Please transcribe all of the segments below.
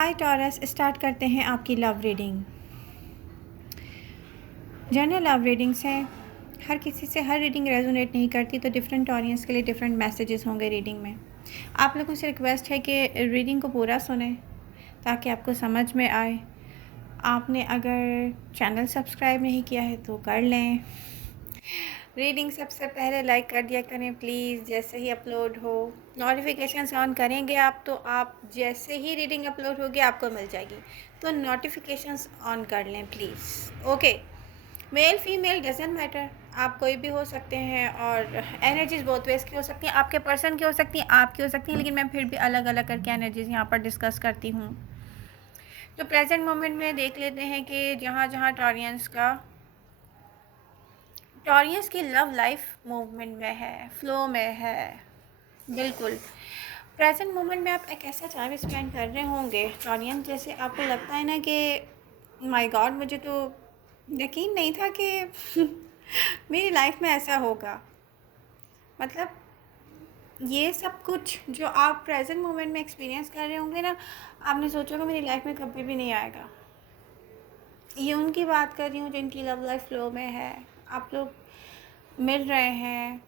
हाय taurus, start करते हैं आपकी love reading. General love readings हैं, हर किसी से हर रीडिंग रेजोनेट नहीं करती, तो डिफरेंट ऑडियंस के लिए डिफरेंट मैसेजेस होंगे रीडिंग में। आप लोगों से रिक्वेस्ट है कि रीडिंग को पूरा सुनें ताकि आपको समझ में आए। आपने अगर चैनल सब्सक्राइब नहीं किया है तो कर लें। रीडिंग सबसे पहले लाइक कर दिया करें प्लीज़, जैसे ही अपलोड हो। नोटिफिकेशंस ऑन करेंगे आप तो आप जैसे ही रीडिंग अपलोड होगी आपको मिल जाएगी, तो नोटिफिकेशंस ऑन कर लें please. Okay, male female doesn't matter, आप कोई भी हो सकते हैं और एनर्जीज बहुत वेज की हो सकती हैं, आपके पर्सन की हो सकती हैं, आपकी हो सकती हैं, लेकिन मैं फिर भी अलग अलग करके एनर्जीज यहाँ पर डिस्कस करती हूँ। तो प्रेजेंट मोमेंट में देख लेते हैं कि जहाँ जहाँ टॉरियंस की लव लाइफ मूवमेंट में है, फ्लो में है। बिल्कुल प्रेजेंट मोमेंट में आप एक ऐसा टाइम स्पेंड कर रहे होंगे टॉरियन, जैसे आपको लगता है ना कि माय गॉड, मुझे तो यकीन नहीं था कि मेरी लाइफ में ऐसा होगा। मतलब ये सब कुछ जो आप प्रेजेंट मोमेंट में एक्सपीरियंस कर रहे होंगे ना, आपने सोचा कि मेरी लाइफ में कभी भी नहीं आएगा। ये उनकी बात कर रही हूँ जिनकी लव लाइफ फ्लो में है। आप लोग मिल रहे हैं,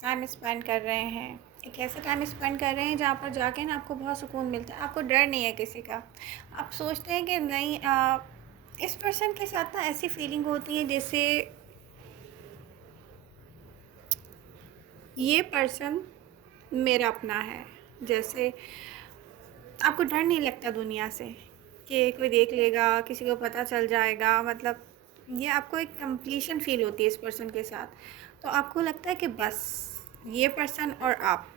टाइम स्पेंड कर रहे हैं, एक ऐसा टाइम स्पेंड कर रहे हैं जहाँ पर जाके ना आपको बहुत सुकून मिलता है, आपको डर नहीं है किसी का। आप सोचते हैं कि नहीं, इस पर्सन के साथ ना ऐसी फीलिंग होती है जैसे ये पर्सन मेरा अपना है। जैसे आपको डर नहीं लगता दुनिया से कि कोई देख लेगा, किसी को पता चल जाएगा। मतलब ये आपको एक कंप्लीशन फील होती है इस पर्सन के साथ। तो आपको लगता है कि बस ये पर्सन और आप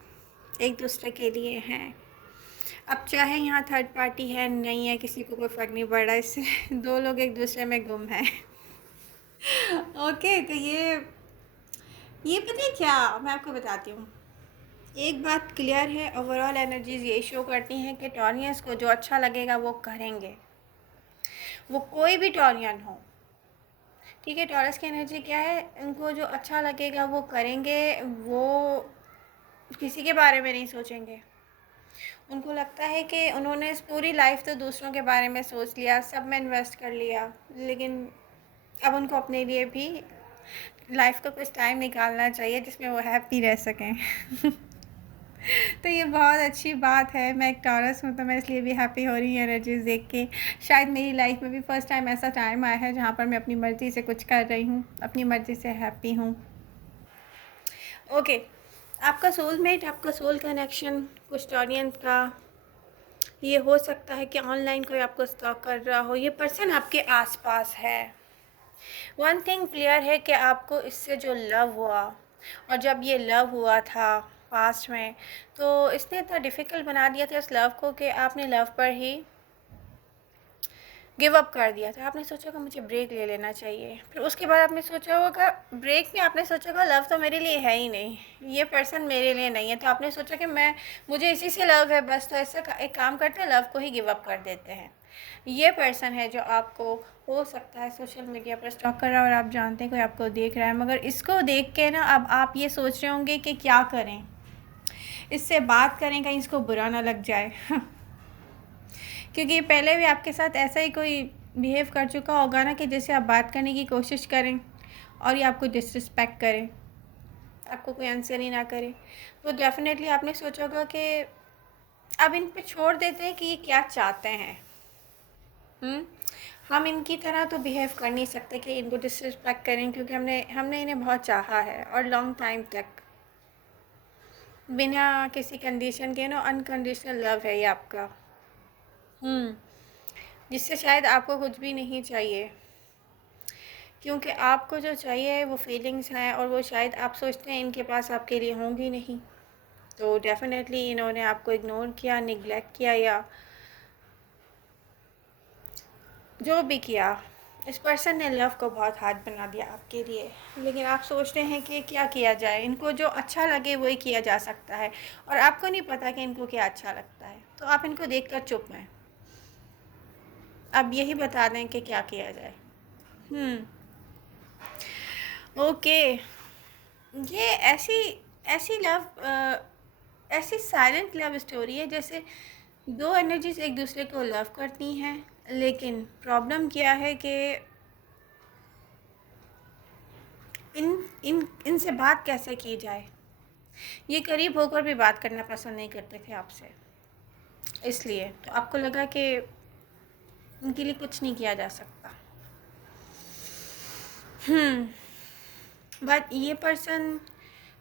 एक दूसरे के लिए हैं। अब चाहे यहाँ थर्ड पार्टी है नहीं है, किसी को कोई फ़र्क नहीं पड़ रहा, इससे दो लोग एक दूसरे में गुम हैं। ओके, तो ये पता है क्या, मैं आपको बताती हूँ। एक बात क्लियर है, ओवरऑल एनर्जीज यही शो करती हैं कि टॉरियंस को जो अच्छा लगेगा वो करेंगे, वो कोई भी टॉरियन हो। ठीक है, टॉरस की एनर्जी क्या है, उनको जो अच्छा लगेगा वो करेंगे। वो किसी के बारे में नहीं सोचेंगे। उनको लगता है कि उन्होंने इस पूरी लाइफ तो दूसरों के बारे में सोच लिया, सब में इन्वेस्ट कर लिया, लेकिन अब उनको अपने लिए भी लाइफ का कुछ टाइम निकालना चाहिए जिसमें वो हैप्पी रह सकें। तो ये बहुत अच्छी बात है। मैं एक टॉरस हूँ तो मैं इसलिए भी हैप्पी हो रही हूँ एनर्जीज देख के। शायद मेरी लाइफ में भी फर्स्ट टाइम ऐसा टाइम आया है जहाँ पर मैं अपनी मर्ज़ी से कुछ कर रही हूँ, अपनी मर्ज़ी से हैप्पी हूँ। ओके, आपका सोलमेट, आपका सोल कनेक्शन कुछ टॉरियंस का ये हो सकता है कि ऑनलाइन कोई आपको स्टॉक कर रहा हो। ये पर्सन आपके आसपास है। वन थिंग क्लियर है कि आपको इससे जो लव हुआ, और जब ये लव हुआ था पास्ट में, तो इसने इतना डिफ़िकल्ट बना दिया था इस लव को कि आपने लव पर ही गिव अप कर दिया था। आपने सोचा कि मुझे ब्रेक ले लेना चाहिए। फिर उसके बाद आपने सोचा होगा, ब्रेक में आपने सोचा होगा लव तो मेरे लिए है ही नहीं, ये पर्सन मेरे लिए नहीं है। तो आपने सोचा कि मुझे इसी से लव है बस, तो ऐसा एक काम करते हैं, लव को ही गिव अप कर देते हैं। ये पर्सन है जो आपको हो सकता है सोशल मीडिया पर स्टॉक कर रहा है और आप जानते हैं कोई आपको देख रहा है, मगर इसको देख के ना अब आप ये सोच रहे होंगे कि क्या करें, इससे बात करें कहीं इसको बुरा ना लग जाए। क्योंकि पहले भी आपके साथ ऐसा ही कोई बिहेव कर चुका होगा ना कि जैसे आप बात करने की कोशिश करें और ये आपको डिसरिस्पेक्ट करें, आपको कोई आंसर ही ना करे। तो डेफिनेटली आपने सोचा होगा कि अब इन पे छोड़ देते हैं कि ये क्या चाहते हैं। हम इनकी तरह तो बिहेव कर नहीं सकते कि इनको डिसरिस्पेक्ट करें, क्योंकि हमने इन्हें बहुत चाहा है और लॉन्ग टाइम तक, बिना किसी कंडीशन के। अनकंडीशनल लव है ये आपका, जिससे शायद आपको कुछ भी नहीं चाहिए, क्योंकि आपको जो चाहिए वो फीलिंग्स हैं, और वो शायद आप सोचते हैं इनके पास आपके लिए होंगी नहीं। तो डेफिनेटली इन्होंने आपको इग्नोर किया, निगलेक्ट किया, या जो भी किया, इस पर्सन ने लव को बहुत हार्ड बना दिया आपके लिए। लेकिन आप सोचते हैं कि क्या किया जाए, इनको जो अच्छा लगे वही किया जा सकता है, और आपको नहीं पता कि इनको क्या अच्छा लगता है, तो आप इनको देखकर चुप हैं। अब यही बता दें कि क्या किया जाए। ओके, ये ऐसी ऐसी लव, ऐसी साइलेंट लव स्टोरी है जैसे दो एनर्जीज एक दूसरे को लव करती हैं, लेकिन प्रॉब्लम क्या है कि इन इन इनसे बात कैसे की जाए। ये करीब होकर भी बात करना पसंद नहीं करते थे आपसे, इसलिए तो आपको लगा कि उनके लिए कुछ नहीं किया जा सकता। बट ये पर्सन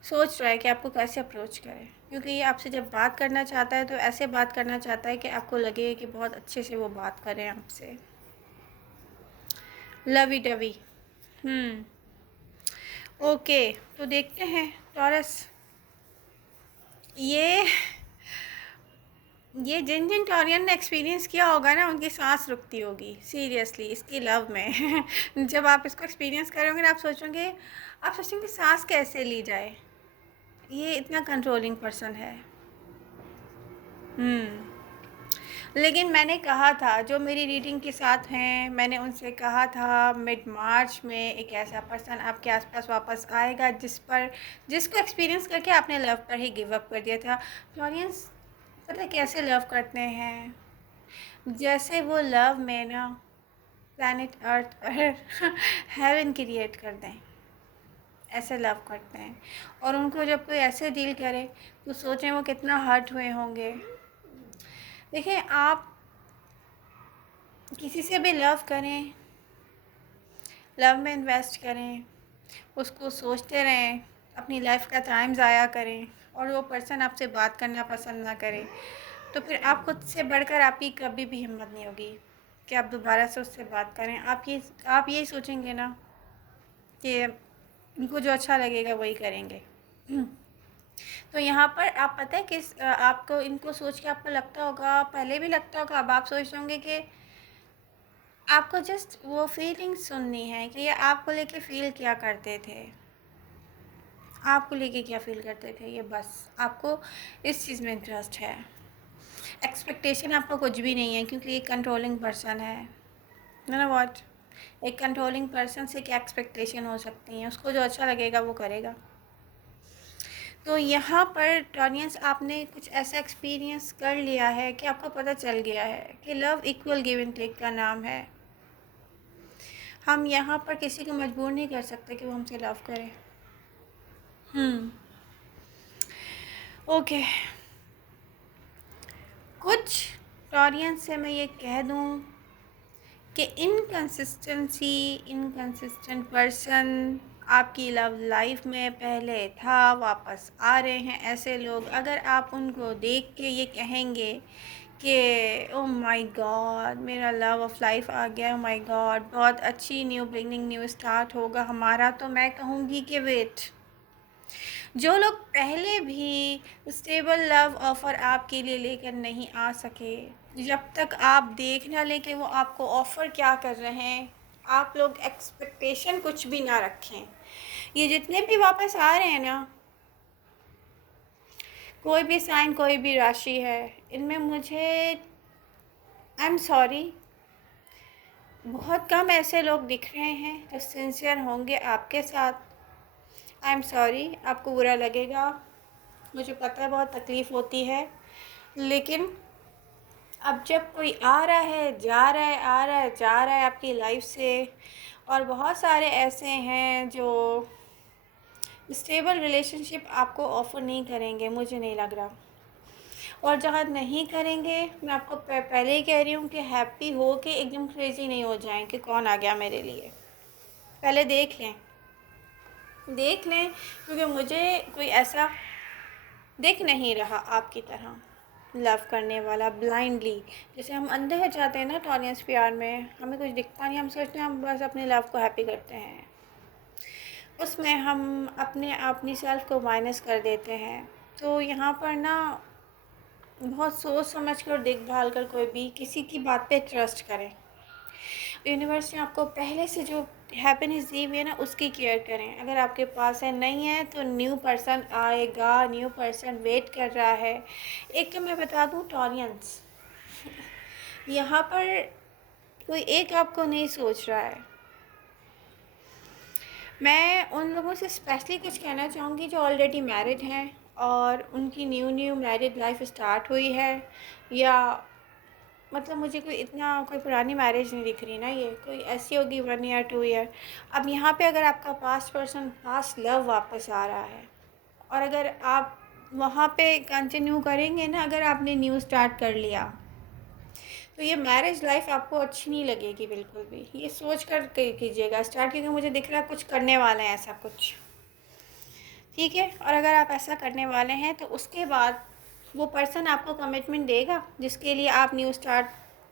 सोच रहा है कि आपको कैसे अप्रोच करे, क्योंकि ये आपसे जब बात करना चाहता है तो ऐसे बात करना चाहता है कि आपको लगे कि बहुत अच्छे से वो बात करें आपसे, लवी डवी। ओके, तो देखते हैं टॉरस। ये जिन जिन टॉरियन ने एक्सपीरियंस किया होगा ना, उनकी सांस रुकती होगी सीरियसली इसकी लव में। जब आप इसको एक्सपीरियंस करोगे ना, आप सोचेंगे सांस कैसे ली जाए। ये इतना कंट्रोलिंग पर्सन है। लेकिन मैंने कहा था, जो मेरी रीडिंग के साथ हैं, मैंने उनसे कहा था मिड मार्च में एक ऐसा पर्सन आपके आसपास वापस आएगा जिसको एक्सपीरियंस करके आपने लव पर ही गिव अप कर दिया था। ऑडियंस पता है कैसे लव करते हैं? जैसे वो लव में ना प्लैनेट अर्थ और हेवन क्रिएट कर दें, ऐसे लव करते हैं। और उनको जब कोई ऐसे डील करे तो सोचें वो कितना हर्ट हुए होंगे। देखिए, आप किसी से भी लव करें, लव में इन्वेस्ट करें, उसको सोचते रहें, अपनी लाइफ का टाइम ज़ाया करें और वो पर्सन आपसे बात करना पसंद ना करे, तो फिर आप खुद से बढ़कर आपकी कभी भी हिम्मत नहीं होगी कि आप दोबारा से उससे बात करें। आप ये सोचेंगे ना कि उनको जो अच्छा लगेगा वही करेंगे। तो यहाँ पर आप पता है किस आपको इनको सोच के आपको लगता होगा, पहले भी लगता होगा, अब आप सोच रहे होंगे कि आपको जस्ट वो फीलिंग सुननी है कि ये आपको लेके फील क्या करते थे, आपको लेके क्या फील करते थे, ये बस आपको इस चीज़ में इंटरेस्ट है। एक्सपेक्टेशन आपको कुछ भी नहीं है, क्योंकि एक कंट्रोलिंग पर्सन है ना व्हाट। एक कंट्रोलिंग पर्सन से क्या एक्सपेक्टेशन हो सकती है? उसको जो अच्छा लगेगा वो करेगा। तो यहाँ पर टॉनियंस आपने कुछ ऐसा एक्सपीरियंस कर लिया है कि आपको पता चल गया है कि love equal give and take का नाम है। हम यहाँ पर किसी को मजबूर नहीं कर सकते कि वो हमसे लव करे। ओके, कुछ टॉरियंस से मैं ये कह दूँ कि इनकंसिस्टेंट पर्सन आपकी लव लाइफ में पहले था, वापस आ रहे हैं ऐसे लोग। अगर आप उनको देख के ये कहेंगे कि ओ माय गॉड मेरा लव ऑफ लाइफ आ गया, ओ माय गॉड बहुत अच्छी न्यू बिगनिंग, न्यू स्टार्ट होगा हमारा, तो मैं कहूँगी कि वेट, जो लोग पहले भी स्टेबल लव ऑफ़र आपके लिए लेकर नहीं आ सके, जब तक आप देख ना लें कि वो आपको ऑफ़र क्या कर रहे हैं, आप लोग एक्सपेक्टेशन कुछ भी ना रखें। ये जितने भी वापस आ रहे हैं ना, कोई भी साइन, कोई भी राशि है, इनमें मुझे आई एम सॉरी बहुत कम ऐसे लोग दिख रहे हैं जो सिंसियर होंगे आपके साथ। आई एम सॉरी, आपको बुरा लगेगा, मुझे पता है बहुत तकलीफ़ होती है, लेकिन अब जब कोई आ रहा है, जा रहा है, आ रहा है, जा रहा है आपकी लाइफ से, और बहुत सारे ऐसे हैं जो स्टेबल रिलेशनशिप आपको ऑफ़र नहीं करेंगे, मुझे नहीं लग रहा। और जहाँ नहीं करेंगे, मैं आपको पहले ही कह रही हूँ कि हैप्पी हो के एकदम क्रेज़ी नहीं हो जाएं कि कौन आ गया मेरे लिए। पहले देख लें, क्योंकि मुझे कोई ऐसा दिख नहीं रहा आपकी तरह लव करने वाला ब्लाइंडली। जैसे हम अंधे हो जाते हैं ना टॉनियंस प्यार में, हमें कुछ दिखता नहीं, हम सोचते हैं हम बस अपने लव को हैप्पी करते हैं, उसमें हम अपनी सेल्फ को माइनस कर देते हैं। तो यहाँ पर ना बहुत सोच समझ कर, देखभाल कर कोई भी किसी की बात पे ट्रस्ट करें। यूनिवर्स ने आपको पहले से जो हैप्पीनेस दी हुई है ना, उसकी केयर करें। अगर आपके पास है, नहीं है, तो न्यू पर्सन आएगा, न्यू पर्सन वेट कर रहा है। एक तो मैं बता दूं टॉरियंस, यहाँ पर कोई एक आपको नहीं सोच रहा है। मैं उन लोगों से स्पेशली कुछ कहना चाहूँगी जो ऑलरेडी मैरिड हैं और उनकी new new married life start हुई है, या मतलब मुझे कोई पुरानी मैरिज नहीं दिख रही ना, ये कोई ऐसी होगी 1 ईयर 2 ईयर। अब यहाँ पे अगर आपका पास्ट लव वापस आ रहा है, और अगर आप वहाँ पे कंटिन्यू करेंगे ना, अगर आपने न्यू स्टार्ट कर लिया, तो ये मैरिज लाइफ आपको अच्छी नहीं लगेगी बिल्कुल भी। ये सोच कर कीजिएगा स्टार्ट, क्योंकि मुझे दिख रहा है कुछ करने वाले हैं ऐसा कुछ, ठीक है। और अगर आप ऐसा करने वाले हैं तो उसके बाद वो पर्सन आपको कमिटमेंट देगा जिसके लिए आप न्यू स्टार्ट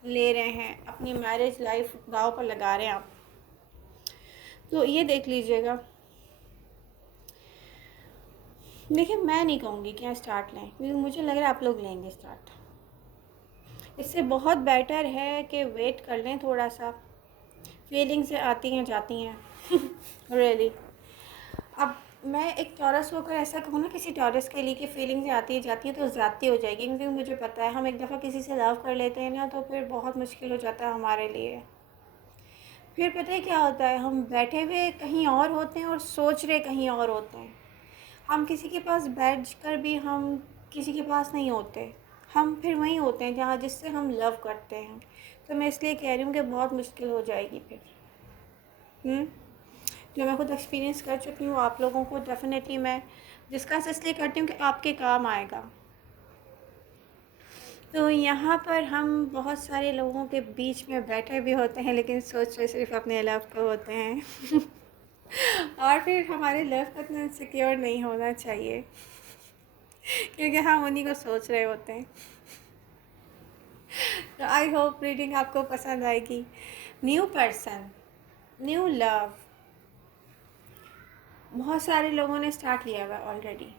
ले रहे हैं, अपनी मैरिज लाइफ दांव पर लगा रहे हैं आप। तो ये देख लीजिएगा। देखिए, मैं नहीं कहूँगी कि स्टार्ट लें, क्योंकि मुझे लग रहा है आप लोग लेंगे स्टार्ट। इससे बहुत बेटर है कि वेट कर लें थोड़ा सा। फीलिंग्स आती हैं जाती हैं रियली। अब मैं एक टॉरस होकर ऐसा कहूँ ना किसी टॉरस के लिए कि फीलिंग्स आती है जाती हैं, तो ज़्यादती हो जाएगी, क्योंकि मुझे पता है हम एक दफ़ा किसी से लव कर लेते हैं ना, तो फिर बहुत मुश्किल हो जाता है हमारे लिए। फिर पता है क्या होता है, हम बैठे हुए कहीं और होते हैं और सोच रहे कहीं और होते हैं। हम किसी के पास बैठ कर भी हम किसी के पास नहीं होते, हम फिर वहीं होते हैं जहाँ जिससे हम लव करते हैं। तो मैं इसलिए कह रही हूँ कि बहुत मुश्किल हो जाएगी फिर। जो मैं खुद एक्सपीरियंस कर चुकी हूँ, आप लोगों को डेफिनेटली मैं डिस्कस इसलिए करती हूँ कि आपके काम आएगा। तो यहाँ पर हम बहुत सारे लोगों के बीच में बैठे भी होते हैं, लेकिन सोच रहे सिर्फ अपने लव को होते हैं और फिर हमारे लव को इतना सिक्योर नहीं होना चाहिए, क्योंकि हम उन्हीं को सोच रहे होते हैं। तो आई होप रीडिंग आपको पसंद आएगी। न्यू पर्सन, न्यू लव, बहुत सारे लोगों ने स्टार्ट लिया हुआ ऑलरेडी,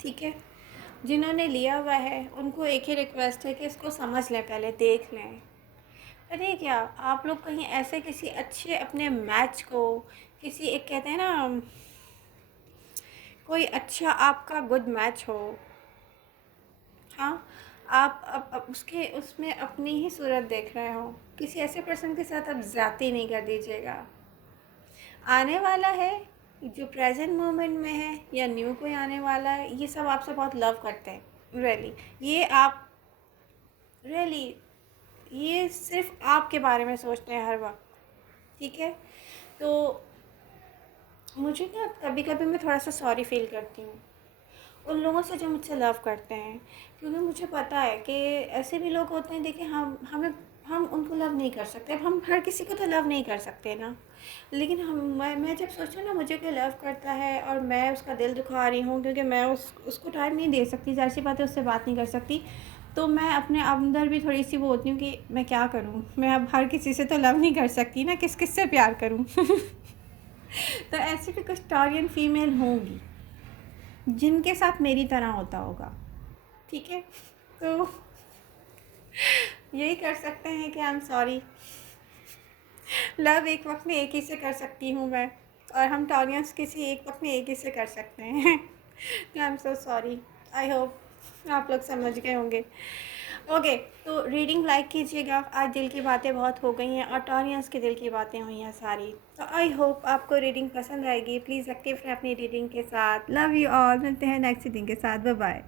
ठीक है। जिन्होंने लिया हुआ है उनको एक ही रिक्वेस्ट है कि इसको समझ लें, पहले देख लें। अरे क्या आप लोग कहीं ऐसे किसी अच्छे अपने मैच को, किसी एक कहते हैं ना, कोई अच्छा आपका गुड मैच हो, हाँ, आप अब उसके उसमें अपनी ही सूरत देख रहे हो, किसी ऐसे पर्सन के साथ आप ज़्यादती नहीं कर दीजिएगा। आने वाला है, जो प्रेजेंट मोमेंट में है या न्यू कोई आने वाला है, ये सब आपसे बहुत लव करते हैं रियली। ये आप रियली ये सिर्फ आपके बारे में सोचते हैं हर वक्त, ठीक है। तो मुझे ना कभी कभी मैं थोड़ा सा सॉरी फील करती हूँ उन लोगों से जो मुझसे लव करते हैं, क्योंकि मुझे पता है कि ऐसे भी लोग होते हैं। देखिए, हम उनको लव नहीं कर सकते। अब हम हर किसी को तो लव नहीं कर सकते ना, लेकिन मैं जब सोचूँ ना मुझे कोई लव करता है और मैं उसका दिल दुखा रही हूँ, क्योंकि मैं उसको टाइम नहीं दे सकती, ज़ाहिर सी बात है उससे बात नहीं कर सकती, तो मैं अपने अंदर भी थोड़ी सी वो होती हूँ कि मैं क्या करूँ, मैं अब हर किसी से तो लव नहीं कर सकती ना, किस किस से प्यार करूँ तो ऐसी भी कुछ टॉरियन फीमेल होंगी जिनके साथ मेरी तरह होता होगा, ठीक है। तो यही कर सकते हैं कि आई एम सॉरी। लव एक वक्त में एक ही से कर सकती हूँ मैं, और हम टॉरियंस किसी एक वक्त में एक ही से कर सकते हैं तो I am so sorry. I hope आप लोग समझ गए होंगे। ओके, तो रीडिंग लाइक कीजिएगा। आज दिल की बातें बहुत हो गई हैं और टॉरियंस के दिल की बातें हुई हैं सारी। तो आई होप आपको रीडिंग पसंद आएगी। प्लीज़ एक्टिव रहें अपनी रीडिंग के साथ। Love you all. मिलते हैं नेक्स्ट रीडिंग के साथ। Bye bye.